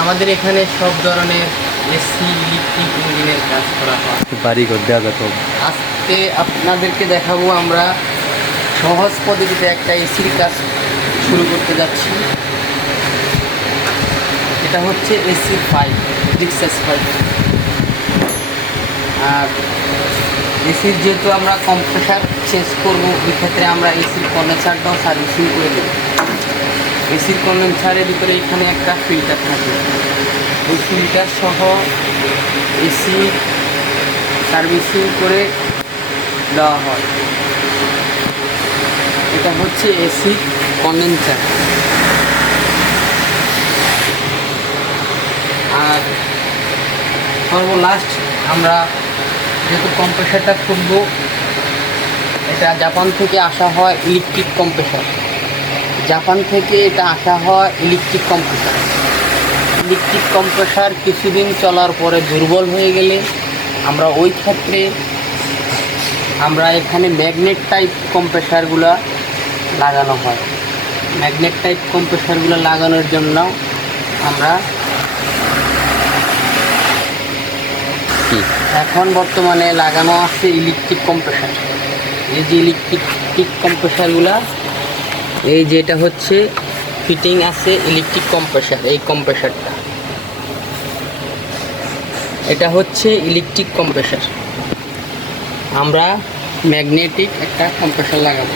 আমাদের এখানে সব ধরনের এসি ইলেকট্রিক ইঞ্জিনের কাজ করা হয়। বাড়ি ঘর দেওয়া আজকে আপনাদেরকে দেখাবো আমরা সহজ পদ্ধতিতে একটা এসির কাজ শুরু করতে যাচ্ছি। এটা হচ্ছে এসি ফাইভ ডিক্সাস ফাইভ আর এসির যেহেতু আমরা কম্প্রেসার চেঞ্জ করব ওই ক্ষেত্রে আমরা এসির কন্ডেন্সারটাও সার্ভিসিং করে দেবো এসির কন্ডেন্সারের ভিতরে এখানে একটা ফিল্টার থাকে। ওই ফিল্টার সহ এসি সার্ভিসিং করে দেওয়া হয়। এটা হচ্ছে এসি কন্ডেন্সার আর সর্বলাস্ট আমরা যেহেতু কম্প্রেসারটা খুলবো এটা জাপান থেকে আসা হয় ইলেকট্রিক কম্প্রেসার জাপান থেকে এটা আসা হয় ইলেকট্রিক কম্প্রেসার ইলেকট্রিক কম্প্রেসার কিছুদিন চলার পরে দুর্বল হয়ে গেলে আমরা ওই ক্ষেত্রে আমরা এখানে ম্যাগনেট টাইপ কম্প্রেসারগুলো লাগানো হয়। ম্যাগনেট টাইপ কম্প্রেসারগুলো লাগানোর জন্য আমরা কি? এখন বর্তমানে লাগানো আছে ইলেকট্রিক কম্প্রেসার এই যে ইলেকট্রিক কম্প্রেসারগুলা এই যেটা হচ্ছে ফিটিং আছে ইলেকট্রিক কম্প্রেসার এই কম্প্রেসারটা এটা হচ্ছে ইলেকট্রিক কম্প্রেসার আমরা ম্যাগনেটিক একটা কম্প্রেসার লাগাবো।